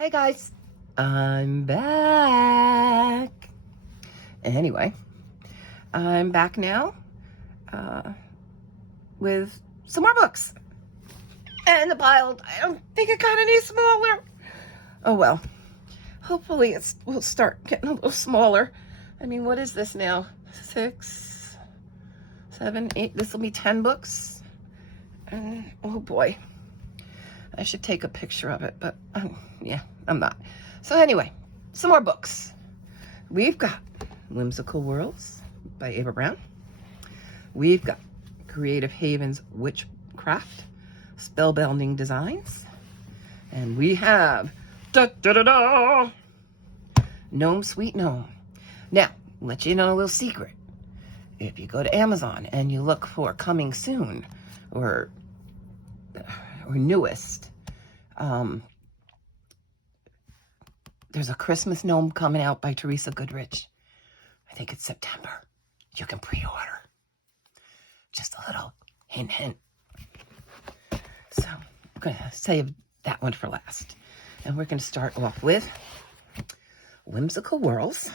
Hey guys, I'm back. Anyway, I'm back now with some more books. And the pile, I don't think it got any smaller. Oh well, hopefully will start getting a little smaller. I mean, what is this now? 6, 7, 8, this will be 10 books. Oh boy, I should take a picture of it, but yeah, I'm not. So anyway, some more books. We've got Whimsical Worlds by Ava Browne. We've got Creative Haven's Witchcraft, Spellbinding Designs. And we have Gnome, Sweet Gnome. Now, let you know a little secret. If you go to Amazon and you look for Coming Soon or Newest, there's a Christmas gnome coming out by Teresa Goodrich. I think it's September. You can pre-order. Just a little hint, hint. So I'm going to save that one for last. And we're going to start off with Whimsical Worlds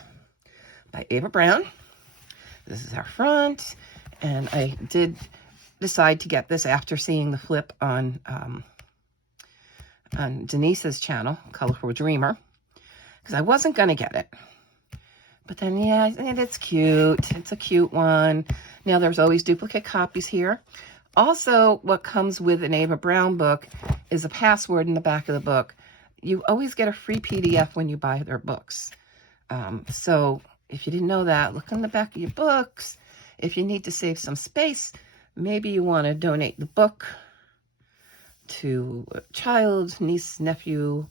by Ava Browne. This is our front. And I did decide to get this after seeing the flip on Denise's channel, Colorful Dreamer, because I wasn't going to get it. But then, yeah, it's cute. It's a cute one. Now, there's always duplicate copies here. Also, what comes with an Ava Browne book is a password in the back of the book. You always get a free PDF when you buy their books. So if you didn't know that, look on the back of your books. If you need to save some space, maybe you want to donate the book to a child, niece, nephew,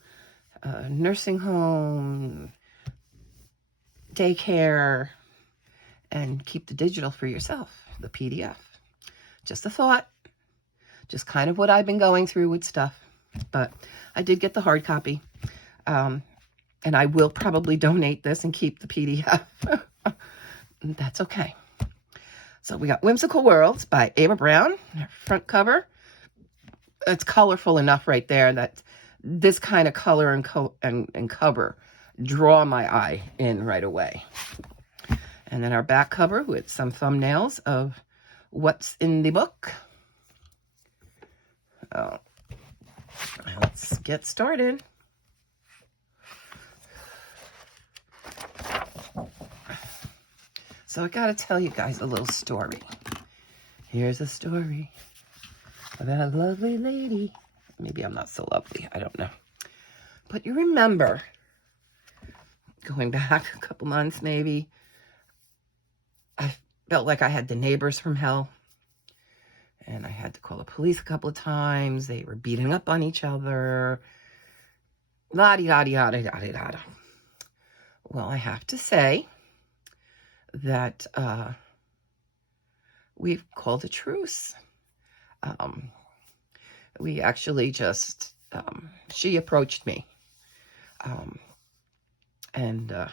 nursing home, daycare, and keep the digital for yourself, the PDF. Just a thought, just kind of what I've been going through with stuff. But I did get the hard copy, and I will probably donate this and keep the PDF. That's okay. So we got Whimsical Worlds by Ava Browne, front cover. It's colorful enough right there that this kind of color and cover draw my eye in right away. And then our back cover with some thumbnails of what's in the book. Let's get started. So I got to tell you guys a little story. Here's a story about a lovely lady. Maybe I'm not so lovely. I don't know. But you remember, going back a couple months maybe, I felt like I had the neighbors from hell. And I had to call the police a couple of times. They were beating up on each other. La-di-da-di-da-di-da-di-da. Well, I have to say that we've called a truce. We actually just, she approached me and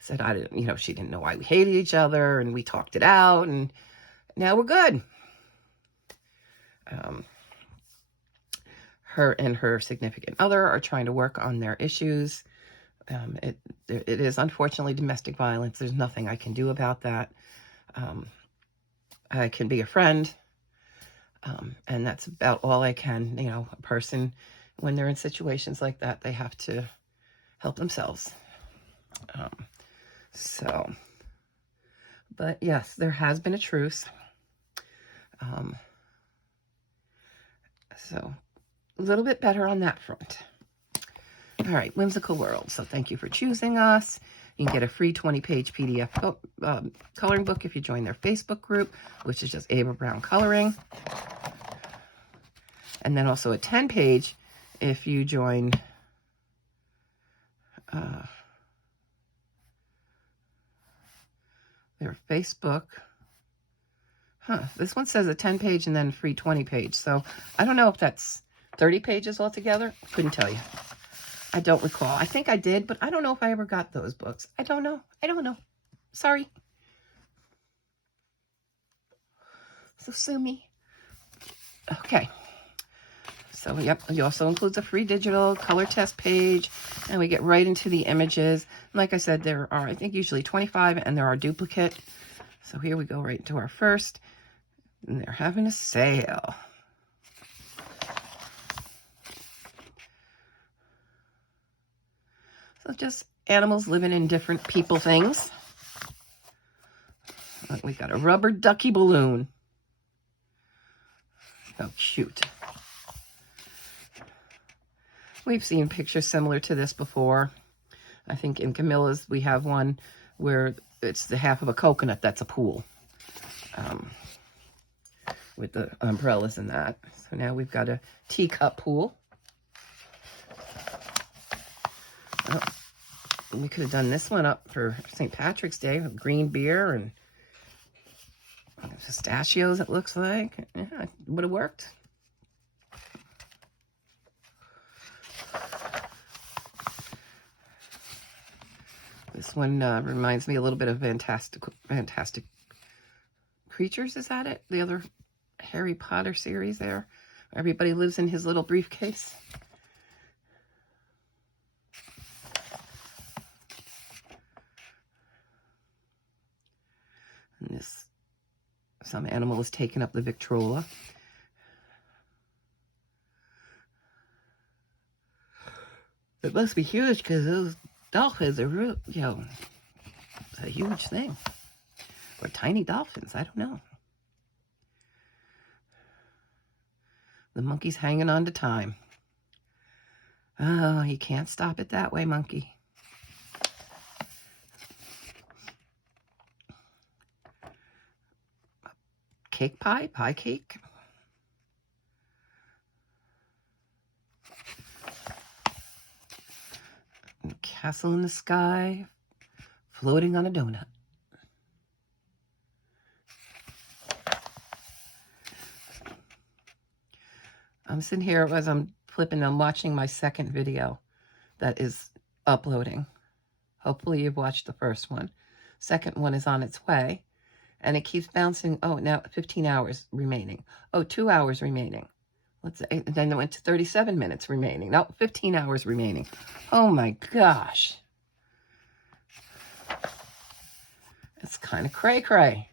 said, she didn't know why we hated each other, and we talked it out, and now we're good. Her and her significant other are trying to work on their issues. It is unfortunately domestic violence. There's nothing I can do about that. I can be a friend. And that's about all I can. A person, when they're in situations like that, they have to help themselves. But yes, there has been a truce. So a little bit better on that front. All right, Whimsical World. So thank you for choosing us. You can get a free 20-page PDF coloring book if you join their Facebook group, which is just Ava Browne Coloring. And then also a 10-page if you join their Facebook. This one says a 10-page and then free 20-page. So I don't know if that's 30 pages altogether. Couldn't tell you. I don't recall. I think I did, but I don't know if I ever got those books. I don't know. Sorry. So sue me. Okay. So, yep, it also includes a free digital color test page, and we get right into the images. Like I said, there are, I think, usually 25, and there are duplicate. So here we go right into our first, and they're having a sale. So just animals living in different people things. We got a rubber ducky balloon. Oh, cute. We've seen pictures similar to this before. I think in Camilla's we have one where it's the half of a coconut that's a pool. With the umbrellas and that. So now we've got a teacup pool. Oh, we could have done this one up for St. Patrick's Day with green beer and pistachios, it looks like. Yeah, it would have worked. This one reminds me a little bit of Fantastic Creatures. Is that it? The other Harry Potter series there. Everybody lives in his little briefcase. And this, some animal is taking up the Victrola. It must be huge because those dolphins are real, you know, it's a huge thing. Or tiny dolphins, I don't know. The monkey's hanging on to time. Oh, you can't stop it that way, monkey. Cake pie? Pie cake? Castle in the sky, floating on a donut. I'm sitting here as I'm flipping, I'm watching my second video that is uploading. Hopefully you've watched the first one. Second one is on its way, and it keeps bouncing. Oh, now 15 hours remaining. Oh, 2 hours remaining. Let's say, then it went to 37 minutes remaining. No, 15 hours remaining. Oh my gosh. It's kind of cray-cray.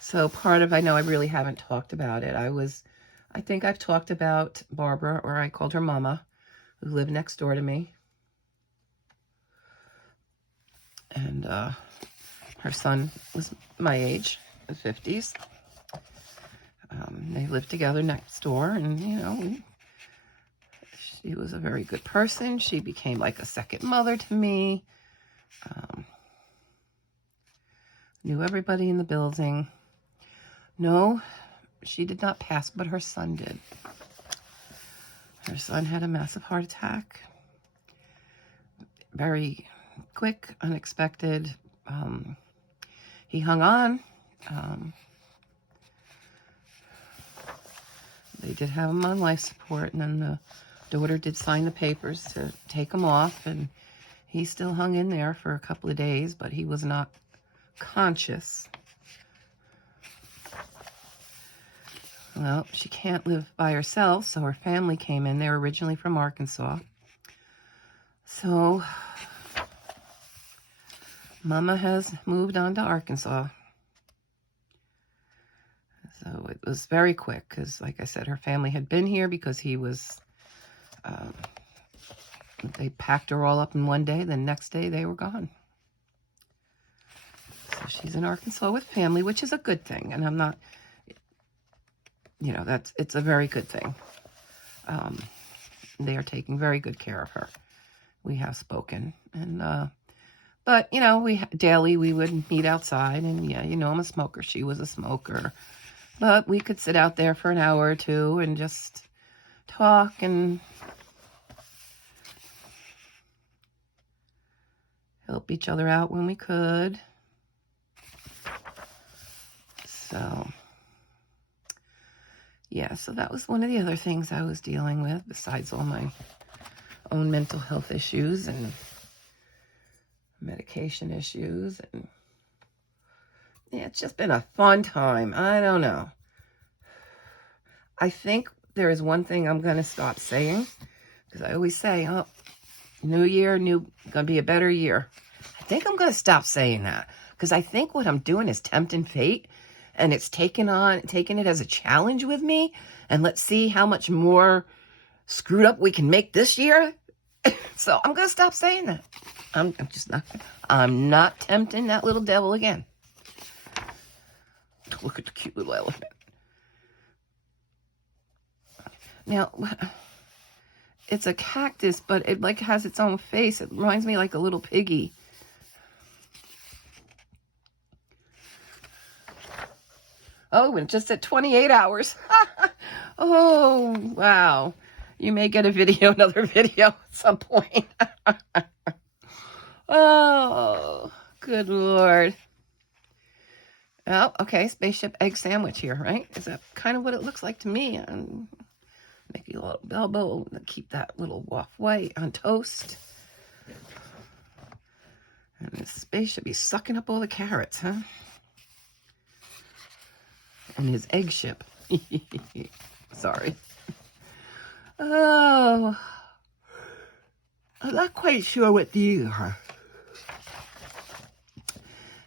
So part of, I know I really haven't talked about it. I think I've talked about Barbara, or I called her Mama, who lived next door to me. And her son was my age, the 50s. They lived together next door, and, you know, she was a very good person. She became like a second mother to me. Knew everybody in the building. No, she did not pass, but her son did. Her son had a massive heart attack. Very quick, unexpected. He hung on. They did have him on life support, and then the daughter did sign the papers to take him off, and he still hung in there for a couple of days, but he was not conscious. Well, she can't live by herself, so her family came in. They were originally from Arkansas. So Mama has moved on to Arkansas. So it was very quick because, like I said, her family had been here because he was, they packed her all up in one day. The next day they were gone. So she's in Arkansas with family, which is a good thing. And I'm not, you know, it's a very good thing. They are taking very good care of her. We have spoken. And, but, you know, daily we would meet outside, and yeah, you know, I'm a smoker. She was a smoker. But we could sit out there for an hour or two and just talk and help each other out when we could. So, yeah, so that was one of the other things I was dealing with, besides all my own mental health issues and medication. communication issues. And yeah, it's just been a fun time. I don't know. I think there is one thing I'm going to stop saying, because I always say, oh, new year, gonna be a better year. I think I'm gonna stop saying that, because I think what I'm doing is tempting fate, and it's taking it as a challenge with me, and let's see how much more screwed up we can make this year. So I'm gonna stop saying that. I'm not tempting that little devil again. Look at the cute little elephant. Now, it's a cactus, but it like has its own face. It reminds me like a little piggy. Oh, and just at 28 hours. Oh, wow. You may get another video at some point. Oh, good Lord. Oh, okay, spaceship egg sandwich here, right? Is that kind of what it looks like to me? And maybe a little elbow to keep that little waff white on toast. And this space should be sucking up all the carrots, huh? And his egg ship. Sorry. Oh, I'm not quite sure what these are.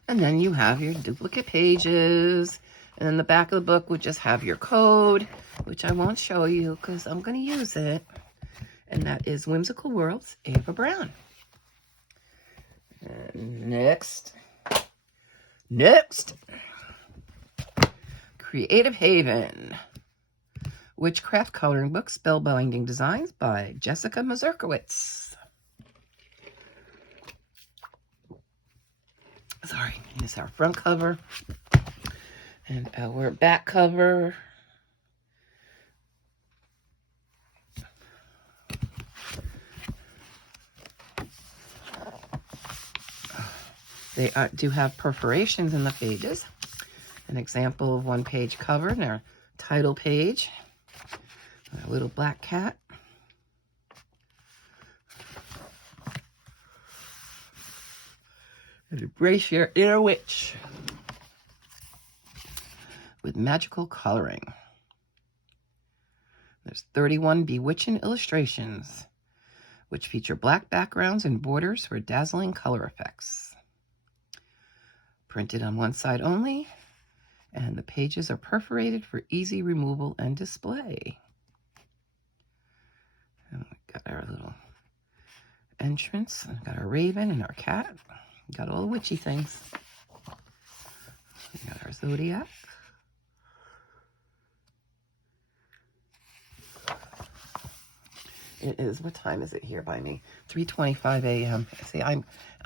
And then you have your duplicate pages. And then the back of the book would just have your code, which I won't show you because I'm going to use it. And that is Whimsical Worlds, Ava Browne. And next. Creative Haven. Witchcraft coloring book, spellbinding designs by Jessica Mazurkowitz. Sorry, this is our front cover. And our back cover. They do have perforations in the pages. An example of one-page cover and our title page. A little black cat. And embrace your inner witch with magical coloring. There's 31 bewitching illustrations, which feature black backgrounds and borders for dazzling color effects. Printed on one side only, and the pages are perforated for easy removal and display. And we got our little entrance, and got our raven and our cat. We got all the witchy things. We got our zodiac. It is, what time is it here by me? 3:25 a.m. See, I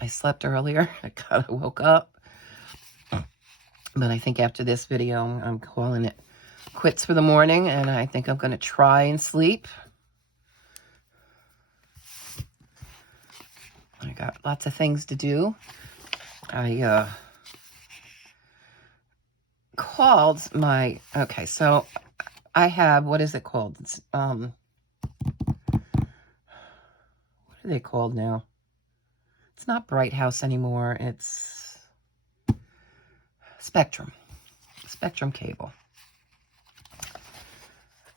slept earlier. I kind of woke up. But I think after this video, I'm calling it quits for the morning, and I think I'm going to try and sleep. I got lots of things to do. I called my, okay, so I have, what is it called? It's, what are they called now? It's not Bright House anymore. It's Spectrum cable.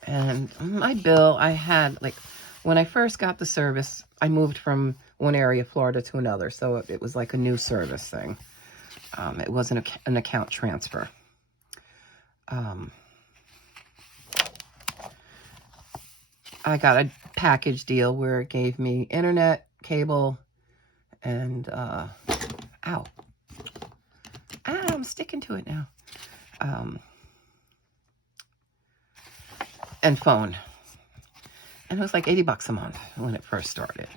And my bill, I had, like, when I first got the service, I moved from one area of Florida to another, so it was like a new service thing. It wasn't an account transfer. I got a package deal where it gave me internet, cable, and, ow, I'm sticking to it now. And phone. And it was like $80 a month when it first started.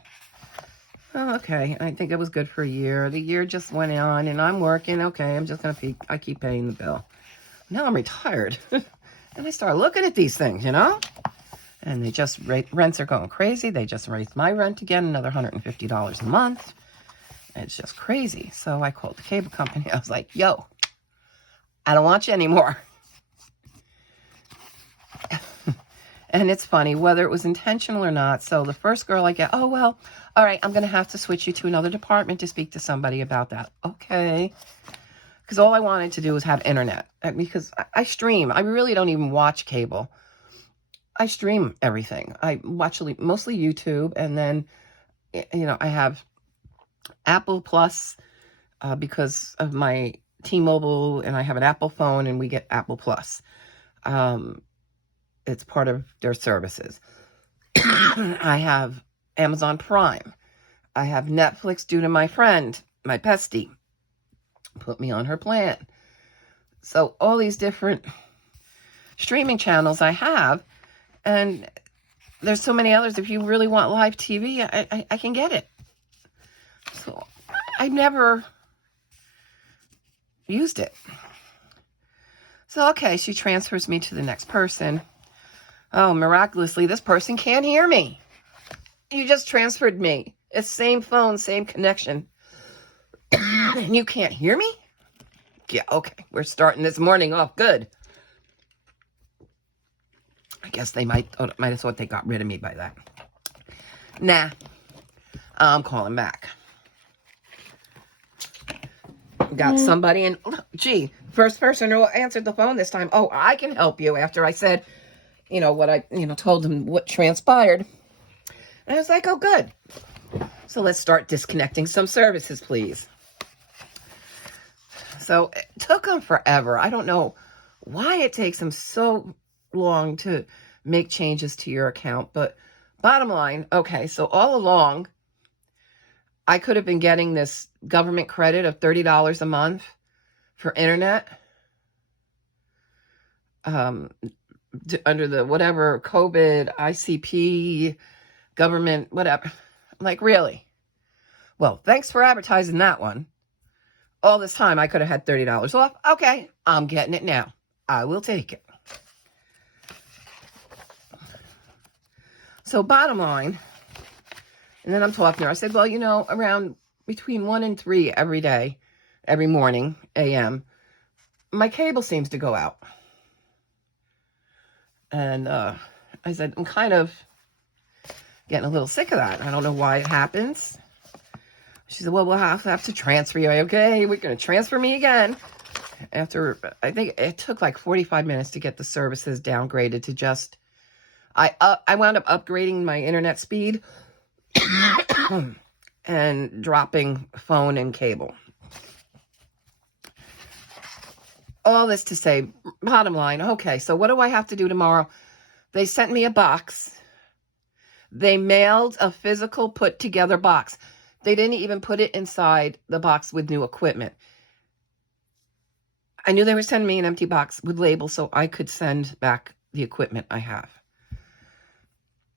Oh, okay, I think it was good for a year. The year just went on, and I'm working. Okay, I'm just going to I keep paying the bill. Now I'm retired. And I start looking at these things, you know? And they just, rents are going crazy. They just raised my rent again, another $150 a month. It's just crazy. So I called the cable company. I was like, yo, I don't want you anymore. And it's funny, whether it was intentional or not. So the first girl I get, oh, well, all right, I'm going to have to switch you to another department to speak to somebody about that. Okay. Because all I wanted to do was have internet. Because I stream. I really don't even watch cable. I stream everything. I watch mostly YouTube. And then, you know, I have Apple Plus because of my T-Mobile. And I have an Apple phone and we get Apple Plus. It's part of their services. I have Amazon Prime. I have Netflix due to my friend, my bestie, put me on her plan. So all these different streaming channels I have, and there's so many others. If you really want live TV, I can get it. So I never used it. So, okay, she transfers me to the next person. Oh, miraculously, this person can't hear me. You just transferred me. It's same phone, same connection. And you can't hear me? Yeah, okay. We're starting this morning off good. I guess they might have thought they got rid of me by that. Nah. I'm calling back. Got somebody and gee, first person who answered the phone this time. Oh, I can help you after I said, you know, what I, told them what transpired. And I was like, oh, good. So let's start disconnecting some services, please. So it took them forever. I don't know why it takes them so long to make changes to your account. But bottom line, okay, so all along, I could have been getting this government credit of $30 a month for internet. Under the whatever COVID, ICP, government, whatever. I'm like, really? Well, thanks for advertising that one. All this time, I could have had $30 off. Okay, I'm getting it now. I will take it. So bottom line, and then I'm talking to her. I said, well, around between 1 and 3 every day, every morning, a.m., my cable seems to go out. And I said, I'm kind of getting a little sick of that. I don't know why it happens. She said, well, we'll have to transfer you. Okay, we're going to transfer me again. After, I think it took like 45 minutes to get the services downgraded to just, I wound up upgrading my internet speed and dropping phone and cable. All this to say, bottom line, okay, so what do I have to do tomorrow? They sent me a box. They mailed a physical put-together box. They didn't even put it inside the box with new equipment. I knew they were sending me an empty box with labels so I could send back the equipment I have.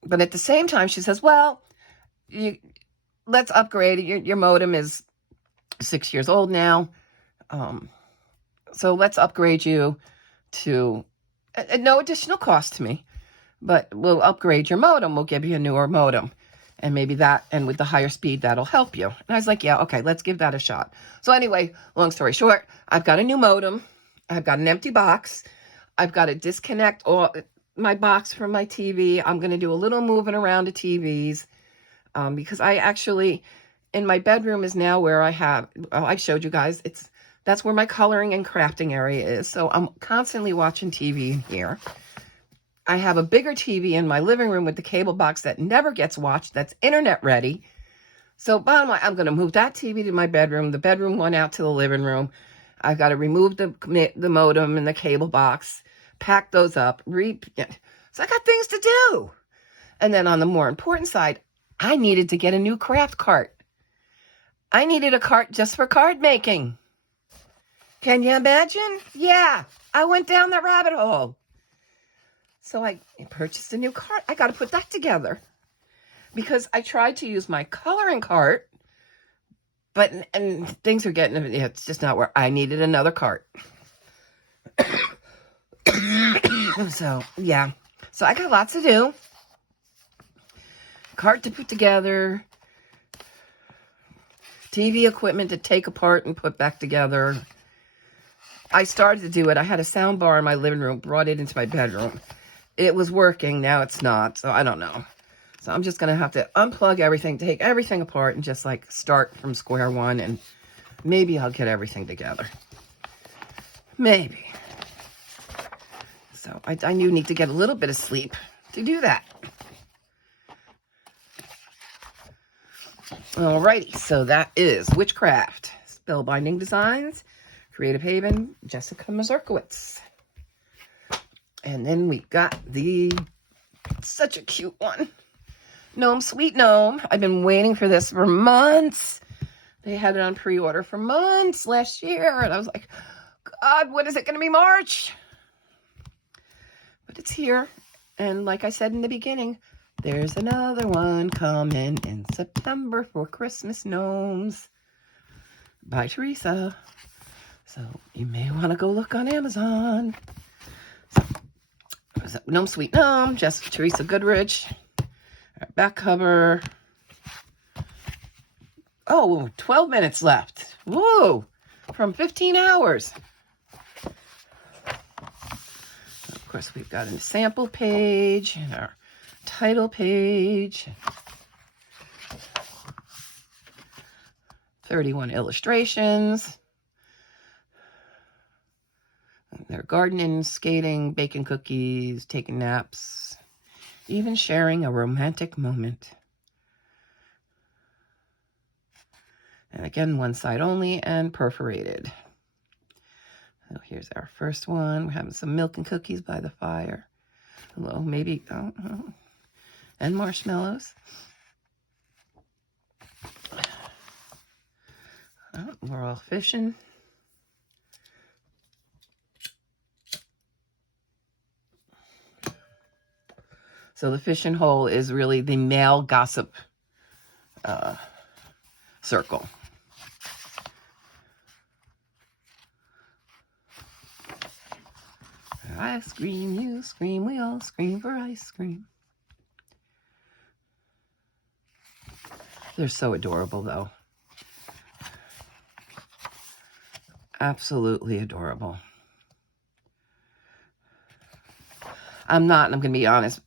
But at the same time, she says, well, let's upgrade. Your modem is 6 years old now. So let's upgrade you to, at no additional cost to me, but we'll upgrade your modem. We'll give you a newer modem. And maybe that, and with the higher speed, that'll help you. And I was like, yeah, okay, let's give that a shot. So anyway, long story short, I've got a new modem. I've got an empty box. I've got to disconnect all my box from my TV. I'm going to do a little moving around the TVs because I actually, in my bedroom is now where I have, I showed you guys, that's where my coloring and crafting area is. So I'm constantly watching TV in here. I have a bigger TV in my living room with the cable box that never gets watched, that's internet ready. So bottom line, I'm going to move that TV to my bedroom, the bedroom one out to the living room. I've got to remove the modem and the cable box, pack those up. So I got things to do. And then on the more important side, I needed to get a new craft cart. I needed a cart just for card making. Can you imagine? Yeah, I went down that rabbit hole. So I purchased a new cart. I got to put that together because I tried to use my coloring cart, but and things are getting, it's just not where I needed another cart. So, yeah. So I got lots to do. Cart to put together. TV equipment to take apart and put back together. I started to do it. I had a sound bar in my living room, brought it into my bedroom. it was working. Now it's not. So I don't know. So I'm just going to have to unplug everything, take everything apart, and just like start from square one. And maybe I'll get everything together. Maybe. So I do need to get a little bit of sleep to do that. Alrighty, so that is Witchcraft, Spellbinding Designs, Creative Haven, Jessica Mazurkowitz. And then we got such a cute one, Gnome, Sweet Gnome. I've been waiting for this for months. They had it on pre-order for months last year, and I was like, God, when is it going to be March? But it's here, and like I said in the beginning, there's another one coming in September for Christmas Gnomes by Teresa. So you may want to go look on Amazon. So, Gnome, Sweet Gnome, just Teresa Goodrich. Our back cover. Oh, 12 minutes left. Whoa, from 15 hours. Of course, we've got a sample page and our title page. 31 illustrations. They're gardening, skating, baking cookies, taking naps, even sharing a romantic moment. And again, one side only and perforated. So here's our first one. We're having some milk and cookies by the fire. Hello, maybe, oh, and marshmallows. Oh, we're all fishing. So the fishing hole is really the male gossip circle. I scream, you scream, we all scream for ice cream. They're so adorable, though. Absolutely adorable. I'm going to be honest.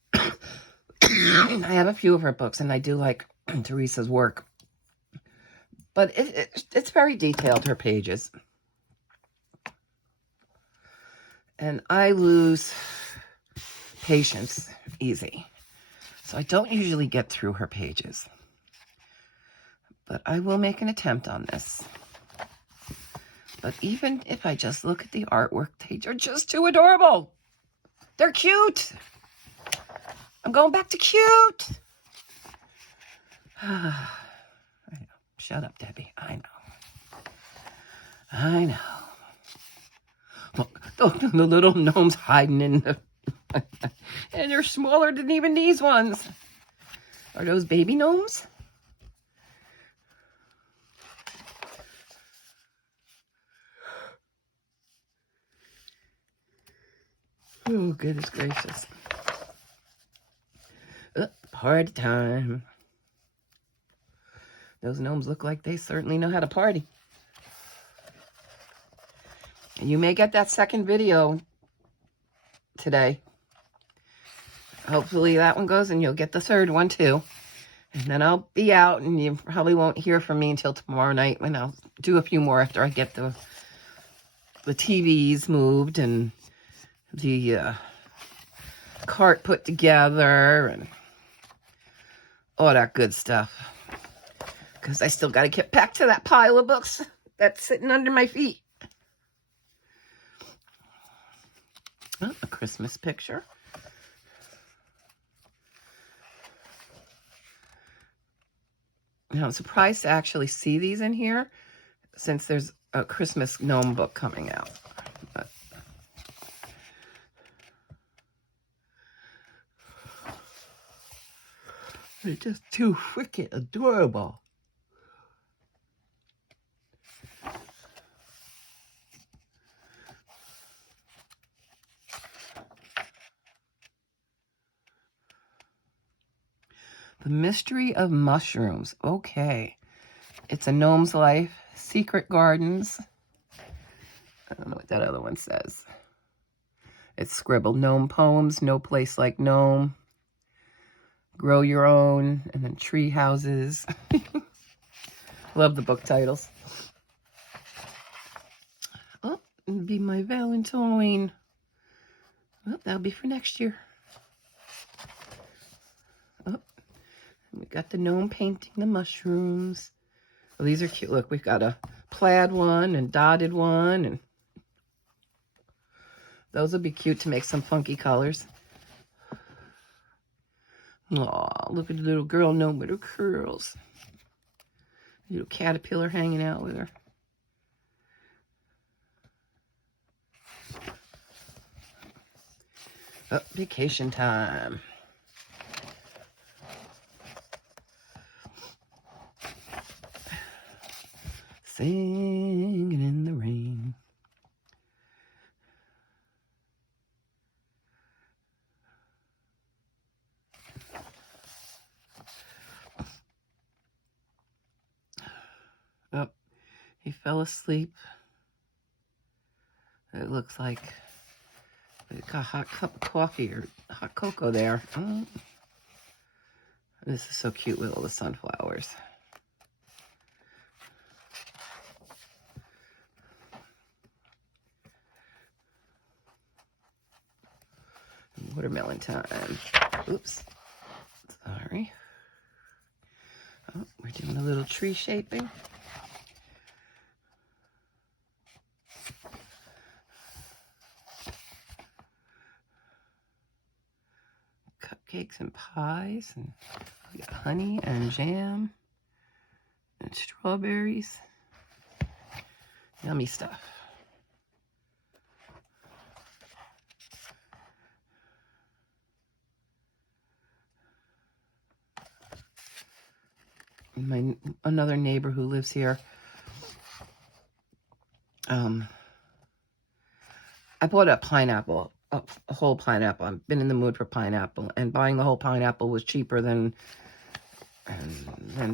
I have a few of her books, and I do like Teresa's work. But it's very detailed, her pages. And I lose patience easy. So I don't usually get through her pages. But I will make an attempt on this. But even if I just look at the artwork, they are just too adorable. They're cute. I'm going back to cute. I know. Shut up, Debbie. I know. I know. Look, the little gnomes hiding in the... and they're smaller than even these ones. Are those baby gnomes? Oh, goodness gracious. Party time. Those gnomes look like they certainly know how to party. And you may get that second video today. Hopefully that one goes and you'll get the third one too. And then I'll be out and you probably won't hear from me until tomorrow night when I'll do a few more after I get the TVs moved and the cart put together and all that good stuff. Because I still got to get back to that pile of books that's sitting under my feet. Oh, a Christmas picture. Now, I'm surprised to actually see these in here since there's a Christmas gnome book coming out. But they're just too freaking adorable. The Mystery of Mushrooms. Okay. It's a gnome's life. Secret Gardens. I don't know what that other one says. It's scribbled. Gnome poems, no place like Gnome. Grow your own, and then tree houses. Love the book titles. Oh, it'll be my Valentine. Well, that'll be for next year. Oh, we got the gnome painting the mushrooms. Oh, these are cute. Look, we've got a plaid one and dotted one, and those will be cute to make some funky colors. Aw, look at the little girl gnome with her curls. Little caterpillar hanging out with her. Oh, vacation time. Singing in the rain. Oh, he fell asleep. It looks like we got a hot cup of coffee or hot cocoa there. Oh. This is so cute with all the sunflowers. Watermelon time. Oops. Sorry. Oh, we're doing a little tree shaping. Cupcakes and pies, and we got honey and jam and strawberries. Yummy stuff. Another neighbor who lives here, I bought a pineapple, a whole pineapple. I've been in the mood for pineapple, and buying the whole pineapple was cheaper than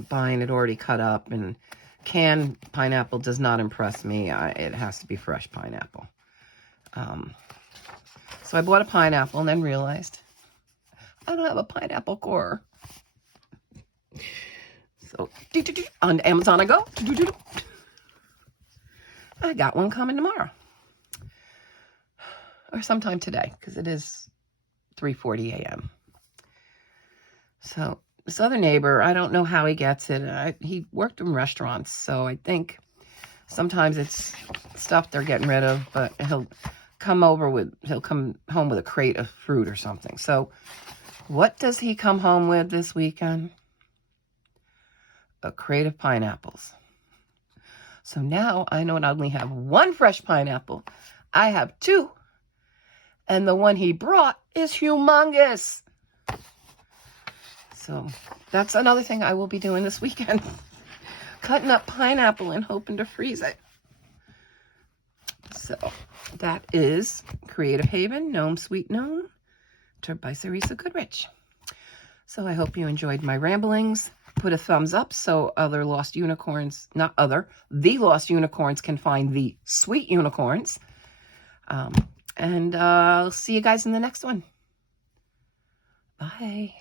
buying it already cut up. And canned pineapple does not impress me. It has to be fresh pineapple. So I bought a pineapple and then realized I don't have a pineapple core. So, on Amazon I go. I got one coming tomorrow. Or sometime today, because it is 3:40 a.m. So, this other neighbor, I don't know how he gets it. He worked in restaurants, so I think sometimes it's stuff they're getting rid of, but he'll come home with a crate of fruit or something. So, what does he come home with this weekend? A crate of pineapples. So now I not only have one fresh pineapple, I have two. And the one he brought is humongous. So that's another thing I will be doing this weekend. Cutting up pineapple and hoping to freeze it. So that is Creative Haven, Gnome Sweet Gnome, by Sarisa Goodrich. So I hope you enjoyed my ramblings. Put a thumbs up so the lost unicorns can find the sweet unicorns. And I'll see you guys in the next one. Bye.